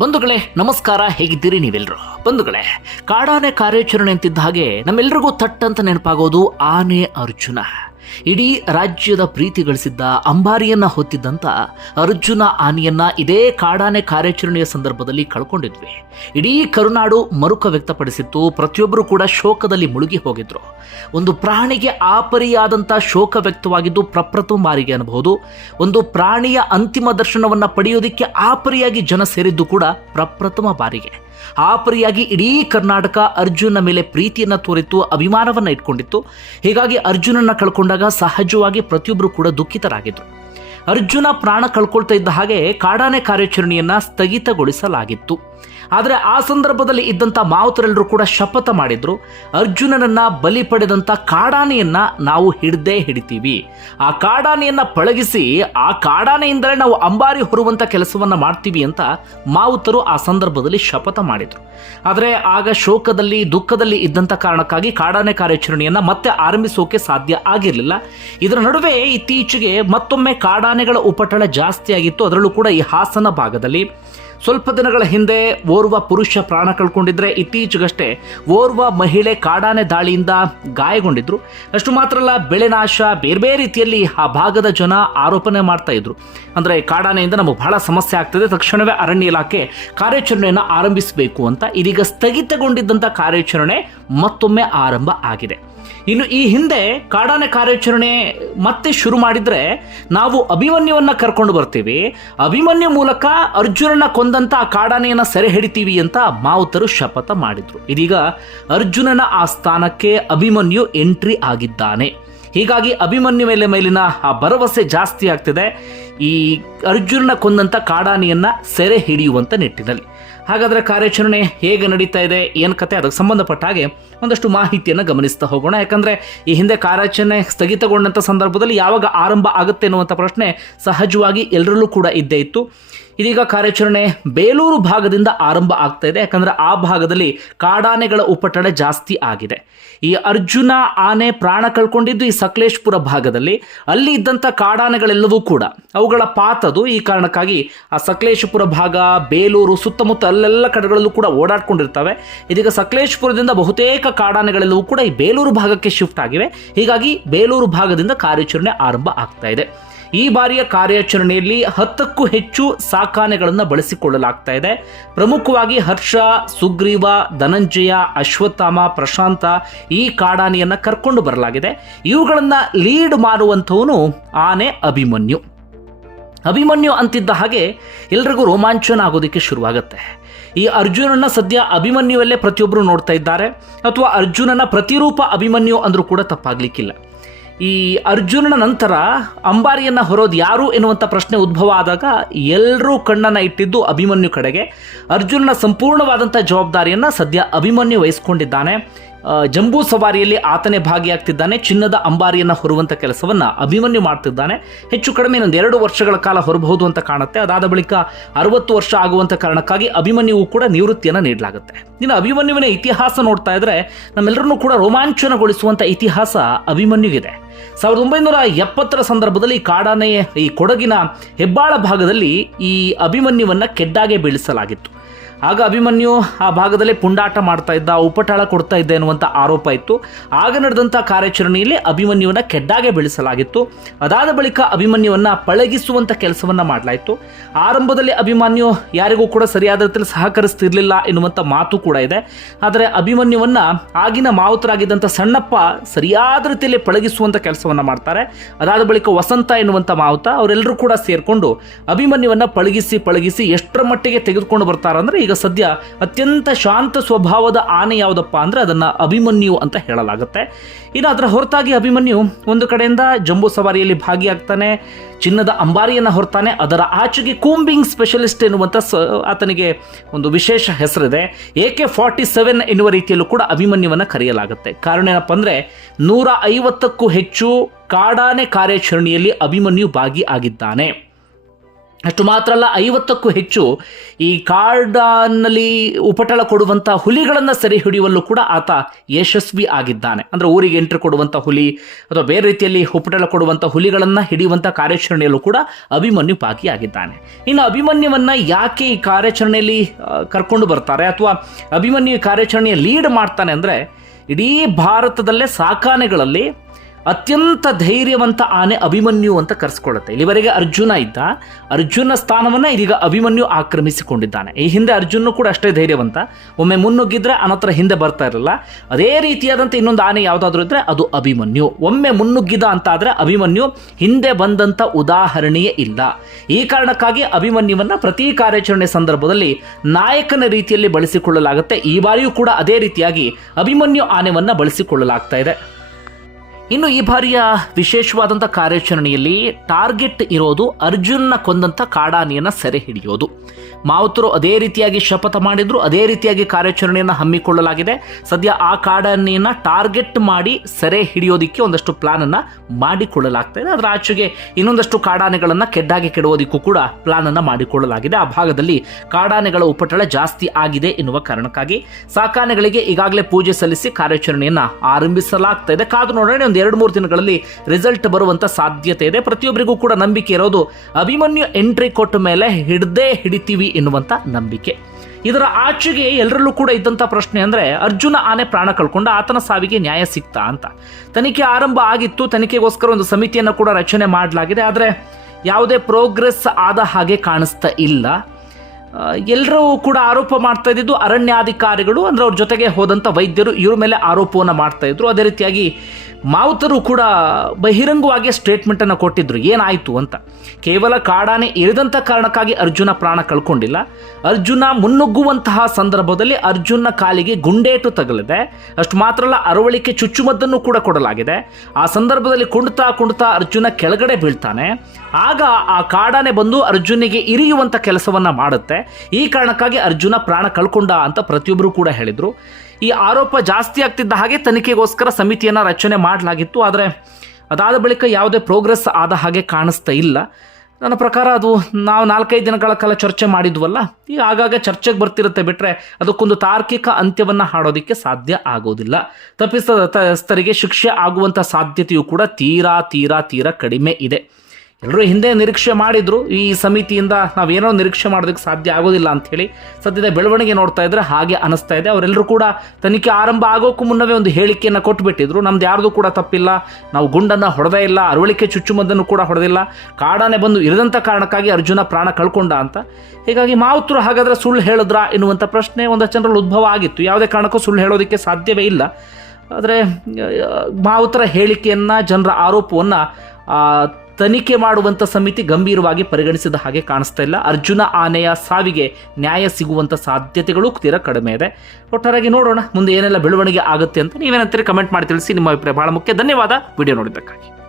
ಬಂಧುಗಳೇ ನಮಸ್ಕಾರ ಹೇಗಿದ್ದೀರಿ ನೀವೆಲ್ಲರೂ ಬಂಧುಗಳೇ ಕಾಡಾನೆ ಕಾರ್ಯಾಚರಣೆ ಅಂತಿದ್ದ ಹಾಗೆ ನಮ್ಮೆಲ್ರಿಗೂ ತಟ್ಟಂತ ನೆನಪಾಗೋದು ಆನೆ ಅರ್ಜುನ. ಇಡೀ ರಾಜ್ಯದ ಪ್ರೀತಿ ಗಳಿಸಿದ್ದ ಅಂಬಾರಿಯನ್ನ ಹೊತ್ತಿದ್ದಂತ ಅರ್ಜುನ ಆನೆಯನ್ನ ಇದೇ ಕಾಡಾನೆ ಕಾರ್ಯಾಚರಣೆಯ ಸಂದರ್ಭದಲ್ಲಿ ಕಳ್ಕೊಂಡಿದ್ವಿ. ಇಡೀ ಕರುನಾಡು ಮರುಕ ವ್ಯಕ್ತಪಡಿಸಿತ್ತು. ಪ್ರತಿಯೊಬ್ಬರು ಕೂಡ ಶೋಕದಲ್ಲಿ ಮುಳುಗಿ ಹೋಗಿದ್ರು. ಒಂದು ಪ್ರಾಣಿಗೆ ಆಪರಿಯಾದಂಥ ಶೋಕ ವ್ಯಕ್ತವಾಗಿದ್ದು ಪ್ರಪ್ರಥಮ ಬಾರಿಗೆ ಅನ್ನಬಹುದು ಒಂದು ಪ್ರಾಣಿಯ ಅಂತಿಮ ದರ್ಶನವನ್ನ ಪಡೆಯೋದಕ್ಕೆ ಆಪರಿಯಾಗಿ ಜನ ಸೇರಿದ್ದು ಕೂಡ ಪ್ರಪ್ರಥಮ ಬಾರಿಗೆ. ಆಪರಿಯಾಗಿ ಇಡೀ ಕರ್ನಾಟಕ ಅರ್ಜುನ ಮೇಲೆ ಪ್ರೀತಿಯನ್ನು ತೋರಿತ್ತು, ಅಭಿಮಾನವನ್ನು ಇಟ್ಕೊಂಡಿತ್ತು. ಹೀಗಾಗಿ ಅರ್ಜುನನ್ನ ಕಳ್ಕೊಂಡಾಗ ಸಹಜವಾಗಿ ಪ್ರತಿಯೊಬ್ಬರು ಕೂಡ ದುಃಖಿತರಾಗಿದ್ರು. ಅರ್ಜುನ ಪ್ರಾಣ ಕಳ್ಕೊಳ್ತಾ ಇದ್ದ ಹಾಗೆ ಕಾಡಾನೆ ಕಾರ್ಯಾಚರಣೆಯನ್ನು ಸ್ಥಗಿತಗೊಳಿಸಲಾಗಿತ್ತು. ಆದರೆ ಆ ಸಂದರ್ಭದಲ್ಲಿ ಇದ್ದಂಥ ಮಾವುತರೆಲ್ಲರೂ ಕೂಡ ಶಪಥ ಮಾಡಿದ್ರು. ಅರ್ಜುನನನ್ನ ಬಲಿ ಪಡೆದಂಥ ಕಾಡಾನೆಯನ್ನ ನಾವು ಹಿಡ್ದೇ ಹಿಡಿತೀವಿ. ಆ ಕಾಡಾನೆಯನ್ನ ಪಳಗಿಸಿ ಆ ಕಾಡಾನೆಯಿಂದಲೇ ನಾವು ಅಂಬಾರಿ ಹೊರುವಂಥ ಕೆಲಸವನ್ನ ಮಾಡ್ತೀವಿ ಅಂತ ಮಾವುತರು ಆ ಸಂದರ್ಭದಲ್ಲಿ ಶಪಥ ಮಾಡಿದ್ರು. ಆದರೆ ಆಗ ಶೋಕದಲ್ಲಿ, ದುಃಖದಲ್ಲಿ ಇದ್ದಂಥ ಕಾರಣಕ್ಕಾಗಿ ಕಾಡಾನೆ ಕಾರ್ಯಾಚರಣೆಯನ್ನು ಮತ್ತೆ ಆರಂಭಿಸೋಕೆ ಸಾಧ್ಯ ಆಗಿರಲಿಲ್ಲ. ಇದರ ನಡುವೆ ಇತ್ತೀಚೆಗೆ ಮತ್ತೊಮ್ಮೆ ಕಾಡಾನೆಗಳ ಉಪಟಳ ಜಾಸ್ತಿ ಆಗಿತ್ತು ಅದರಲ್ಲೂ ಕೂಡ ಈ ಹಾಸನ ಭಾಗದಲ್ಲಿ ಸ್ವಲ್ಪ ದಿನಗಳ ಹಿಂದೆ ಓರ್ವ ಪುರುಷ ಪ್ರಾಣ ಕಳ್ಕೊಂಡಿದ್ರೆ ಇತ್ತೀಚೆಗಷ್ಟೇ ಓರ್ವ ಮಹಿಳೆ ಕಾಡಾನೆ ದಾಳಿಯಿಂದ ಗಾಯಗೊಂಡಿದ್ರು. ಅಷ್ಟು ಮಾತ್ರ ಅಲ್ಲ, ಬೆಳೆ ನಾಶ, ಬೇರೆ ಬೇರೆ ರೀತಿಯಲ್ಲಿ ಆ ಭಾಗದ ಜನ ಆರೋಪಣೆ ಮಾಡ್ತಾ ಇದ್ರು. ಅಂದ್ರೆ ಕಾಡಾನೆಯಿಂದ ನಮಗೆ ಬಹಳ ಸಮಸ್ಯೆ ಆಗ್ತದೆ, ತಕ್ಷಣವೇ ಅರಣ್ಯ ಇಲಾಖೆ ಕಾರ್ಯಾಚರಣೆಯನ್ನು ಆರಂಭಿಸಬೇಕು ಅಂತ ಇದೀಗ ಸ್ಥಗಿತಗೊಂಡಿದ್ದಂಥ ಕಾರ್ಯಾಚರಣೆ ಮತ್ತೊಮ್ಮೆ ಆರಂಭ ಆಗಿದೆ. ಇನ್ನು ಈ ಹಿಂದೆ ಕಾಡಾನೆ ಕಾರ್ಯಾಚರಣೆ ಮತ್ತೆ ಶುರು ಮಾಡಿದ್ರೆ ನಾವು ಅಭಿಮನ್ಯುವನ್ನ ಕರ್ಕೊಂಡು ಬರ್ತೀವಿ. ಅಭಿಮನ್ಯು ಮೂಲಕ ಅರ್ಜುನನ ಕೊಂದಂತ ಆ ಕಾಡಾನೆಯನ್ನ ಸೆರೆ ಹಿಡಿತೀವಿ ಅಂತ ಮಾವುತರು ಶಪಥ ಮಾಡಿದ್ರು. ಇದೀಗ ಅರ್ಜುನನ ಆ ಸ್ಥಾನಕ್ಕೆ ಅಭಿಮನ್ಯು ಎಂಟ್ರಿ ಆಗಿದ್ದಾನೆ. ಹೀಗಾಗಿ ಅಭಿಮನ್ಯು ಮೇಲೆ ಮೇಲಿನ ಆ ಭರವಸೆ ಜಾಸ್ತಿ ಆಗ್ತಿದೆ. ಈ ಅರ್ಜುನನ ಕೊಂದಂತ ಕಾಡಾನೆಯನ್ನ ಸೆರೆ ಹಿಡಿಯುವಂತ ನಿಟ್ಟಿನಲ್ಲಿ. ಹಾಗಾದ್ರೆ ಕಾರ್ಯಾಚರಣೆ ಹೇಗೆ ನಡೀತಾ ಇದೆ, ಏನು ಕತೆ, ಅದಕ್ಕೆ ಸಂಬಂಧಪಟ್ಟ ಹಾಗೆ ಒಂದಷ್ಟು ಮಾಹಿತಿಯನ್ನು ಗಮನಿಸ್ತಾ ಹೋಗೋಣ. ಯಾಕಂದರೆ ಈ ಹಿಂದೆ ಕಾರ್ಯಾಚರಣೆ ಸ್ಥಗಿತಗೊಂಡಂಥ ಸಂದರ್ಭದಲ್ಲಿ ಯಾವಾಗ ಆರಂಭ ಆಗುತ್ತೆ ಅನ್ನುವಂಥ ಪ್ರಶ್ನೆ ಸಹಜವಾಗಿ ಎಲ್ಲರಲ್ಲೂ ಕೂಡ ಇದ್ದೇ ಇತ್ತು. ಇದೀಗ ಕಾರ್ಯಾಚರಣೆ ಬೇಲೂರು ಭಾಗದಿಂದ ಆರಂಭ ಆಗ್ತಾ ಇದೆ. ಯಾಕಂದ್ರೆ ಆ ಭಾಗದಲ್ಲಿ ಕಾಡಾನೆಗಳ ಉಪಟಳ ಜಾಸ್ತಿ ಆಗಿದೆ. ಈ ಅರ್ಜುನ ಆನೆ ಪ್ರಾಣ ಕಳ್ಕೊಂಡಿದ್ದು ಈ ಸಕಲೇಶ್ಪುರ ಭಾಗದಲ್ಲಿ. ಅಲ್ಲಿ ಇದ್ದಂಥ ಕಾಡಾನೆಗಳೆಲ್ಲವೂ ಕೂಡ ಅವುಗಳ ಪಾತದು ಈ ಕಾರಣಕ್ಕಾಗಿ ಆ ಸಕಲೇಶಪುರ ಭಾಗ, ಬೇಲೂರು ಸುತ್ತಮುತ್ತ ಅಲ್ಲೆಲ್ಲ ಕಡೆಗಳಲ್ಲೂ ಕೂಡ ಓಡಾಡ್ಕೊಂಡಿರ್ತವೆ. ಇದೀಗ ಸಕಲೇಶ್ಪುರದಿಂದ ಬಹುತೇಕ ಕಾಡಾನೆಗಳೆಲ್ಲವೂ ಕೂಡ ಈ ಬೇಲೂರು ಭಾಗಕ್ಕೆ ಶಿಫ್ಟ್ ಆಗಿವೆ. ಹೀಗಾಗಿ ಬೇಲೂರು ಭಾಗದಿಂದ ಕಾರ್ಯಾಚರಣೆ ಆರಂಭ ಆಗ್ತಾ ಇದೆ. ಈ ಬಾರಿಯ ಕಾರ್ಯಾಚರಣೆಯಲ್ಲಿ ಹತ್ತಕ್ಕೂ ಹೆಚ್ಚು ಸಾಕಾನೆಗಳನ್ನು ಬಳಸಿಕೊಳ್ಳಲಾಗ್ತಾ ಇದೆ. ಪ್ರಮುಖವಾಗಿ ಹರ್ಷ, ಸುಗ್ರೀವ, ಧನಂಜಯ, ಅಶ್ವತ್ಥಾಮ, ಪ್ರಶಾಂತ ಈ ಕಾಡಾನೆಯನ್ನು ಕರ್ಕೊಂಡು ಬರಲಾಗಿದೆ. ಇವುಗಳನ್ನು ಲೀಡ್ ಮಾಡುವಂಥವನು ಆನೆ ಅಭಿಮನ್ಯು. ಅಭಿಮನ್ಯು ಅಂತಿದ್ದ ಹಾಗೆ ಎಲ್ರಿಗೂ ರೋಮಾಂಚನ ಆಗೋದಕ್ಕೆ ಶುರುವಾಗುತ್ತೆ. ಈ ಅರ್ಜುನನ ಸದ್ಯ ಅಭಿಮನ್ಯುವಲ್ಲೇ ಪ್ರತಿಯೊಬ್ಬರು ನೋಡ್ತಾ ಇದ್ದಾರೆ. ಅಥವಾ ಅರ್ಜುನನ ಪ್ರತಿರೂಪ ಅಭಿಮನ್ಯು ಅಂದರೂ ಕೂಡ ತಪ್ಪಾಗ್ಲಿಕ್ಕಿಲ್ಲ. ಈ ಅರ್ಜುನನ ನಂತರ ಅಂಬಾರಿಯನ್ನ ಹೊರೋದು ಯಾರು ಎನ್ನುವಂಥ ಪ್ರಶ್ನೆ ಉದ್ಭವ ಆದಾಗ ಎಲ್ಲರೂ ಕಣ್ಣನ್ನು ಇಟ್ಟಿದ್ದು ಅಭಿಮನ್ಯು ಕಡೆಗೆ. ಅರ್ಜುನನ ಸಂಪೂರ್ಣವಾದಂಥ ಜವಾಬ್ದಾರಿಯನ್ನು ಸದ್ಯ ಅಭಿಮನ್ಯು ವಹಿಸಿಕೊಂಡಿದ್ದಾನೆ. ಜಂಬೂ ಸವಾರಿಯಲ್ಲಿ ಆತನೇ ಭಾಗಿಯಾಗ್ತಿದ್ದಾನೆ. ಚಿನ್ನದ ಅಂಬಾರಿಯನ್ನು ಹೊರುವಂಥ ಕೆಲಸವನ್ನು ಅಭಿಮನ್ಯು ಮಾಡ್ತಿದ್ದಾನೆ. ಹೆಚ್ಚು ಕಡಿಮೆ ಇನ್ನೊಂದು ಎರಡು ವರ್ಷಗಳ ಕಾಲ ಹೊರಬಹುದು ಅಂತ ಕಾಣುತ್ತೆ. ಅದಾದ ಬಳಿಕ ಅರವತ್ತು ವರ್ಷ ಆಗುವಂಥ ಕಾರಣಕ್ಕಾಗಿ ಅಭಿಮನ್ಯುವು ಕೂಡ ನಿವೃತ್ತಿಯನ್ನು ನೀಡಲಾಗುತ್ತೆ. ಇನ್ನು ಅಭಿಮನ್ಯುವಿನ ಇತಿಹಾಸ ನೋಡ್ತಾ ಇದ್ರೆ ನಮ್ಮೆಲ್ಲರನ್ನೂ ಕೂಡ ರೋಮಾಂಚನಗೊಳಿಸುವಂಥ ಇತಿಹಾಸ ಅಭಿಮನ್ಯುಗಿದೆ. ಸಾವಿರದ ಒಂಬೈನೂರ ಎಪ್ಪತ್ತರ ಸಂದರ್ಭದಲ್ಲಿ ಕಾಡಾನೆ ಈ ಕೊಡಗಿನ ಹೆಬ್ಬಾಳ ಭಾಗದಲ್ಲಿ ಈ ಅಭಿಮನ್ಯುವನ್ನು ಕೆಡ್ಡಾಗೆ ಬೀಳಿಸಲಾಗಿತ್ತು. ಆಗ ಅಭಿಮನ್ಯು ಆ ಭಾಗದಲ್ಲಿ ಪುಂಡಾಟ ಮಾಡ್ತಾ ಇದ್ದ, ಉಪಟಾಳ ಕೊಡ್ತಾ ಇದ್ದ ಎನ್ನುವಂಥ ಆರೋಪ ಇತ್ತು. ಆಗ ನಡೆದಂಥ ಕಾರ್ಯಾಚರಣೆಯಲ್ಲಿ ಅಭಿಮನ್ಯುವನ್ನ ಕೆಡ್ಡಾಗೆ ಬೆಳೆಸಲಾಗಿತ್ತು. ಅದಾದ ಬಳಿಕ ಅಭಿಮನ್ಯುವನ್ನ ಪಳಗಿಸುವಂಥ ಕೆಲಸವನ್ನ ಮಾಡಲಾಯಿತು. ಆರಂಭದಲ್ಲಿ ಅಭಿಮನ್ಯು ಯಾರಿಗೂ ಕೂಡ ಸರಿಯಾದ ರೀತಿಯಲ್ಲಿ ಸಹಕರಿಸ್ತಿರ್ಲಿಲ್ಲ ಎನ್ನುವಂಥ ಮಾತು ಕೂಡ ಇದೆ. ಆದರೆ ಅಭಿಮನ್ಯುವನ್ನ ಆಗಿನ ಮಾವುತರಾಗಿದ್ದಂಥ ಸಣ್ಣಪ್ಪ ಸರಿಯಾದ ರೀತಿಯಲ್ಲಿ ಪಳಗಿಸುವಂಥ ಕೆಲಸವನ್ನ ಮಾಡ್ತಾರೆ. ಅದಾದ ಬಳಿಕ ವಸಂತ ಎನ್ನುವಂಥ ಮಾವುತ ಅವರೆಲ್ಲರೂ ಕೂಡ ಸೇರಿಕೊಂಡು ಅಭಿಮನ್ಯುವನ್ನ ಪಳಗಿಸಿ ಪಳಗಿಸಿ ಎಷ್ಟರ ಮಟ್ಟಿಗೆ ತೆಗೆದುಕೊಂಡು ಬರ್ತಾರೆ ಅಂದ್ರೆ ಈಗ ಸದ್ಯ ಅತ್ಯಂತ ಶಾಂತ ಸ್ವಭಾವದ ಆನೆ ಯಾವುದಪ್ಪ ಅಂದರೆ ಅದನ್ನು ಅಭಿಮನ್ಯು ಅಂತ ಹೇಳಲಾಗುತ್ತೆ. ಇನ್ನು ಅದರ ಹೊರತಾಗಿ ಅಭಿಮನ್ಯು ಒಂದು ಕಡೆಯಿಂದ ಜಂಬೂ ಸವಾರಿಯಲ್ಲಿ ಭಾಗಿಯಾಗ್ತಾನೆ, ಚಿನ್ನದ ಅಂಬಾರಿಯನ್ನು ಹೊರತಾನೆ, ಅದರ ಆಚೆಗೆ ಕೂಂಬಿಂಗ್ ಸ್ಪೆಷಲಿಸ್ಟ್ ಎನ್ನುವಂಥ ಸ ಆತನಿಗೆ ಒಂದು ವಿಶೇಷ ಹೆಸರಿದೆ. ಎ ಕೆ ಫಾರ್ಟಿ ಸೆವೆನ್ ಎನ್ನುವ ರೀತಿಯಲ್ಲೂ ಕೂಡ ಅಭಿಮನ್ಯುವನ್ನು ಕರೆಯಲಾಗುತ್ತೆ. ಕಾರಣ ಏನಪ್ಪ ಅಂದರೆ ನೂರ ಐವತ್ತಕ್ಕೂ ಹೆಚ್ಚು ಕಾಡಾನೆ ಕಾರ್ಯಾಚರಣೆಯಲ್ಲಿ ಅಭಿಮನ್ಯು ಭಾಗಿಯಾಗಿದ್ದಾನೆ ಅಷ್ಟು ಮಾತ್ರ ಅಲ್ಲ, ಐವತ್ತಕ್ಕೂ ಹೆಚ್ಚು ಈ ಕಾರ್ಡನ್ನಲ್ಲಿ ಉಪಟಳ ಕೊಡುವಂಥ ಹುಲಿಗಳನ್ನು ಸೆರೆ ಹಿಡಿಯುವಲ್ಲೂ ಕೂಡ ಆತ ಯಶಸ್ವಿ ಆಗಿದ್ದಾನೆ. ಅಂದರೆ ಊರಿಗೆ ಎಂಟ್ರಿ ಕೊಡುವಂಥ ಹುಲಿ ಅಥವಾ ಬೇರೆ ರೀತಿಯಲ್ಲಿ ಉಪಟಳ ಕೊಡುವಂಥ ಹುಲಿಗಳನ್ನು ಹಿಡಿಯುವಂಥ ಕಾರ್ಯಾಚರಣೆಯಲ್ಲೂ ಕೂಡ ಅಭಿಮನ್ಯು ಭಾಗಿಯಾಗಿದ್ದಾನೆ ಇನ್ನು ಅಭಿಮನ್ಯುವನ್ನು ಯಾಕೆ ಈ ಕಾರ್ಯಾಚರಣೆಯಲ್ಲಿ ಕರ್ಕೊಂಡು ಬರ್ತಾರೆ ಅಥವಾ ಅಭಿಮನ್ಯು ಕಾರ್ಯಾಚರಣೆಯ ಲೀಡ್ ಮಾಡ್ತಾನೆ ಅಂದರೆ ಇಡೀ ಭಾರತದಲ್ಲೇ ಸಾಕಾನೆಗಳಲ್ಲಿ ಅತ್ಯಂತ ಧೈರ್ಯವಂತ ಆನೆ ಅಭಿಮನ್ಯು ಅಂತ ಕರೆಸ್ಕೊಳ್ಳುತ್ತೆ. ಇಲ್ಲಿವರೆಗೆ ಅರ್ಜುನ ಇದ್ದ. ಅರ್ಜುನ ಸ್ಥಾನವನ್ನು ಇದೀಗ ಅಭಿಮನ್ಯು ಆಕ್ರಮಿಸಿಕೊಂಡಿದ್ದಾನೆ. ಈ ಹಿಂದೆ ಅರ್ಜುನ ಕೂಡ ಅಷ್ಟೇ ಧೈರ್ಯವಂತ. ಒಮ್ಮೆ ಮುನ್ನುಗ್ಗಿದ್ರೆ ಅನತ್ರ ಹಿಂದೆ ಬರ್ತಾ ಇರಲ್ಲ. ಅದೇ ರೀತಿಯಾದಂಥ ಇನ್ನೊಂದು ಆನೆ ಯಾವುದಾದ್ರೂ ಇದ್ರೆ ಅದು ಅಭಿಮನ್ಯು. ಒಮ್ಮೆ ಮುನ್ನುಗ್ಗಿದ ಅಂತ ಆದರೆ ಅಭಿಮನ್ಯು ಹಿಂದೆ ಬಂದಂಥ ಉದಾಹರಣೆಯೇ ಇಲ್ಲ. ಈ ಕಾರಣಕ್ಕಾಗಿ ಅಭಿಮನ್ಯುವನ್ನ ಪ್ರತಿ ಕಾರ್ಯಾಚರಣೆ ಸಂದರ್ಭದಲ್ಲಿ ನಾಯಕನ ರೀತಿಯಲ್ಲಿ ಬಳಸಿಕೊಳ್ಳಲಾಗುತ್ತೆ. ಈ ಬಾರಿಯೂ ಕೂಡ ಅದೇ ರೀತಿಯಾಗಿ ಅಭಿಮನ್ಯು ಆನೆವನ್ನ ಬಳಸಿಕೊಳ್ಳಲಾಗ್ತಾ ಇದೆ. ಇನ್ನು ಈ ಬಾರಿಯ ವಿಶೇಷವಾದಂಥ ಕಾರ್ಯಾಚರಣೆಯಲ್ಲಿ ಟಾರ್ಗೆಟ್ ಇರೋದು ಅರ್ಜುನ್ನ ಕೊಂದಂಥ ಕಾಡಾನೆಯನ್ನು ಸೆರೆ ಹಿಡಿಯೋದು. ಮಾವುತರು ಅದೇ ರೀತಿಯಾಗಿ ಶಪಥ ಮಾಡಿದ್ರು, ಅದೇ ರೀತಿಯಾಗಿ ಕಾರ್ಯಾಚರಣೆಯನ್ನು ಹಮ್ಮಿಕೊಳ್ಳಲಾಗಿದೆ. ಸದ್ಯ ಆ ಕಾಡಾನಿಯನ್ನ ಟಾರ್ಗೆಟ್ ಮಾಡಿ ಸೆರೆ ಹಿಡಿಯೋದಿಕ್ಕೆ ಒಂದಷ್ಟು ಪ್ಲಾನ್ ಅನ್ನ ಮಾಡಿಕೊಳ್ಳಲಾಗ್ತಾ ಇದೆ. ಅದರ ಆಚೆಗೆ ಇನ್ನೊಂದಷ್ಟು ಕಾಡಾನೆಗಳನ್ನ ಕೆಡ್ಡಾಗಿ ಕೆಡುವುದಕ್ಕೂ ಕೂಡ ಪ್ಲಾನ್ ಅನ್ನ ಮಾಡಿಕೊಳ್ಳಲಾಗಿದೆ. ಆ ಭಾಗದಲ್ಲಿ ಕಾಡಾನೆಗಳ ಉಪಟಳ ಜಾಸ್ತಿ ಆಗಿದೆ ಎನ್ನುವ ಕಾರಣಕ್ಕಾಗಿ ಸಾಕಾನೆಗಳಿಗೆ ಈಗಾಗಲೇ ಪೂಜೆ ಸಲ್ಲಿಸಿ ಕಾರ್ಯಾಚರಣೆಯನ್ನು ಆರಂಭಿಸಲಾಗ್ತಾ ಇದೆ. ಕಾದು ನೋಡೋಣ, ಒಂದು ಎರಡು ಮೂರು ದಿನಗಳಲ್ಲಿ ರಿಸಲ್ಟ್ ಬರುವಂತ ಸಾಧ್ಯತೆ ಇದೆ. ಪ್ರತಿಯೊಬ್ಬರಿಗೂ ಕೂಡ ನಂಬಿಕೆ ಇರೋದು, ಅಭಿಮನ್ಯು ಎಂಟ್ರಿ ಕೊಟ್ಟ ಮೇಲೆ ಹಿಡ್ದೇ ಹಿಡಿತೀವಿ ಎನ್ನುವಂಥ ನಂಬಿಕೆ. ಇದರ ಆಚೆಗೆ ಎಲ್ಲರಲ್ಲೂ ಕೂಡ ಇದ್ದಂಥ ಪ್ರಶ್ನೆ ಅಂದರೆ, ಅರ್ಜುನ ಆನೆ ಪ್ರಾಣ ಕಳ್ಕೊಂಡ ಆತನ ಸಾವಿಗೆ ನ್ಯಾಯ ಸಿಗ್ತಾ ಅಂತ. ತನಿಖೆ ಆರಂಭ ಆಗಿತ್ತು, ತನಿಖೆಗೋಸ್ಕರ ಒಂದು ಸಮಿತಿಯನ್ನು ಕೂಡ ರಚನೆ ಮಾಡಲಾಗಿದೆ. ಆದರೆ ಯಾವುದೇ ಪ್ರೋಗ್ರೆಸ್ ಆದ ಹಾಗೆ ಕಾಣಿಸ್ತಾ ಇಲ್ಲ. ಎಲ್ಲರೂ ಕೂಡ ಆರೋಪ ಮಾಡ್ತಾ ಇದ್ದಿದ್ದು ಅರಣ್ಯಾಧಿಕಾರಿಗಳು, ಅಂದರೆ ಅವ್ರ ಜೊತೆಗೆ ಹೋದಂಥ ವೈದ್ಯರು, ಇವ್ರ ಮೇಲೆ ಆರೋಪವನ್ನು ಮಾಡ್ತಾ ಇದ್ರು. ಅದೇ ರೀತಿಯಾಗಿ ಮಾವುತರು ಕೂಡ ಬಹಿರಂಗವಾಗಿ ಸ್ಟೇಟ್ಮೆಂಟನ್ನು ಕೊಟ್ಟಿದ್ದರು ಏನಾಯಿತು ಅಂತ. ಕೇವಲ ಕಾಡಾನೆ ಇಳಿದಂಥ ಕಾರಣಕ್ಕಾಗಿ ಅರ್ಜುನ ಪ್ರಾಣ ಕಳ್ಕೊಂಡಿಲ್ಲ. ಅರ್ಜುನ ಮುನ್ನುಗ್ಗುವಂತಹ ಸಂದರ್ಭದಲ್ಲಿ ಅರ್ಜುನ ಕಾಲಿಗೆ ಗುಂಡೇಟು ತಗಲಿದೆ. ಅಷ್ಟು ಮಾತ್ರ ಅಲ್ಲ ಅರವಳಿಕೆ ಚುಚ್ಚುಮದ್ದನ್ನು ಕೂಡ ಕೊಡಲಾಗಿದೆ. ಆ ಸಂದರ್ಭದಲ್ಲಿ ಕುಣ್ತಾ ಕುಣ್ತಾ ಅರ್ಜುನ ಕೆಳಗಡೆ ಬೀಳ್ತಾನೆ. ಆಗ ಆ ಕಾಡಾನೆ ಬಂದು ಅರ್ಜುನಿಗೆ ಇರಿಯುವಂಥ ಕೆಲಸವನ್ನು ಮಾಡುತ್ತೆ. ಈ ಕಾರಣಕ್ಕಾಗಿ ಅರ್ಜುನ ಪ್ರಾಣ ಕಳ್ಕೊಂಡ ಅಂತ ಪ್ರತಿಯೊಬ್ಬರು ಕೂಡ ಹೇಳಿದರು. ಈ ಆರೋಪ ಜಾಸ್ತಿ ಆಗ್ತಿದ್ದ ಹಾಗೆ ತನಿಖೆಗೋಸ್ಕರ ಸಮಿತಿಯನ್ನು ರಚನೆ ಮಾಡಲಾಗಿತ್ತು, ಆದರೆ ಅದಾದ ಬಳಿಕ ಯಾವುದೇ ಪ್ರೋಗ್ರೆಸ್ ಆದ ಹಾಗೆ ಕಾಣಿಸ್ತಾ ಇಲ್ಲ. ನನ್ನ ಪ್ರಕಾರ ಅದು ನಾವು ನಾಲ್ಕೈದು ದಿನಗಳ ಕಾಲ ಚರ್ಚೆ ಮಾಡಿದ್ವಲ್ಲ, ಈ ಆಗಾಗ ಚರ್ಚೆಗೆ ಬರ್ತಿರುತ್ತೆ ಬಿಟ್ಟರೆ ಅದಕ್ಕೊಂದು ತಾರ್ಕಿಕ ಅಂತ್ಯವನ್ನು ಹಾಡೋದಕ್ಕೆ ಸಾಧ್ಯ ಆಗೋದಿಲ್ಲ. ತಪ್ಪಿಸ್ತರಿಗೆ ಶಿಕ್ಷೆ ಆಗುವಂಥ ಸಾಧ್ಯತೆಯೂ ಕೂಡ ತೀರಾ ತೀರಾ ತೀರಾ ಕಡಿಮೆ ಇದೆ. ಎಲ್ಲರೂ ಹಿಂದೆ ನಿರೀಕ್ಷೆ ಮಾಡಿದ್ರು, ಈ ಸಮಿತಿಯಿಂದ ನಾವೇನೋ ನಿರೀಕ್ಷೆ ಮಾಡೋದಕ್ಕೆ ಸಾಧ್ಯ ಆಗೋದಿಲ್ಲ ಅಂಥೇಳಿ ಸದ್ಯದ ಬೆಳವಣಿಗೆ ನೋಡ್ತಾ ಇದ್ರೆ ಹಾಗೆ ಅನಿಸ್ತಾ ಇದೆ. ಅವರೆಲ್ಲರೂ ಕೂಡ ತನಿಖೆ ಆರಂಭ ಆಗೋಕ್ಕೂ ಮುನ್ನವೇ ಒಂದು ಹೇಳಿಕೆಯನ್ನು ಕೊಟ್ಬಿಟ್ಟಿದ್ರು. ನಮ್ದು ಯಾರ್ದು ಕೂಡ ತಪ್ಪಿಲ್ಲ. ನಾವು ಗುಂಡನ್ನು ಹೊಡೆದೇ ಇಲ್ಲ, ಅರವಳಿಕೆ ಚುಚ್ಚುಮದ್ದನ್ನು ಕೂಡ ಹೊಡೆದಿಲ್ಲ. ಕಾಡಾನೆ ಬಂದು ಇರದಂಥ ಕಾರಣಕ್ಕಾಗಿ ಅರ್ಜುನ ಪ್ರಾಣ ಕಳ್ಕೊಂಡ ಅಂತ. ಹೀಗಾಗಿ ಮಾವುತರು ಹಾಗಾದ್ರೆ ಸುಳ್ಳು ಹೇಳಿದ್ರ ಎನ್ನುವಂಥ ಪ್ರಶ್ನೆ ಒಂದು ಜನರಲ್ಲಿ ಉದ್ಭವ ಆಗಿತ್ತು. ಯಾವುದೇ ಕಾರಣಕ್ಕೂ ಸುಳ್ಳು ಹೇಳೋದಕ್ಕೆ ಸಾಧ್ಯವೇ ಇಲ್ಲ. ಆದರೆ, ಮಾವುತರ ಹೇಳಿಕೆಯನ್ನು, ಜನರ ಆರೋಪವನ್ನು ತನಿಖೆ ಮಾಡುವಂಥ ಸಮಿತಿ ಗಂಭೀರವಾಗಿ ಪರಿಗಣಿಸಿದ ಹಾಗೆ ಕಾಣಿಸ್ತಾ ಇಲ್ಲ. ಅರ್ಜುನ ಆನೆಯ ಸಾವಿಗೆ ನ್ಯಾಯ ಸಿಗುವಂಥ ಸಾಧ್ಯತೆಗಳು ತೀರ ಕಡಿಮೆ ಇದೆ. ಒಟ್ಟಾರಾಗಿ ನೋಡೋಣ, ಮುಂದೆ ಏನೆಲ್ಲ ಬೆಳವಣಿಗೆ ಆಗುತ್ತೆ ಅಂತ ನೀವೇನಂತೀರಿ? ಕಮೆಂಟ್ ಮಾಡಿ ತಿಳಿಸಿ. ನಿಮ್ಮ ಅಭಿಪ್ರಾಯ ಬಹಳ ಮುಖ್ಯ. ಧನ್ಯವಾದ. ವಿಡಿಯೋ ನೋಡಿದ್ದಕ್ಕಾಗಿ.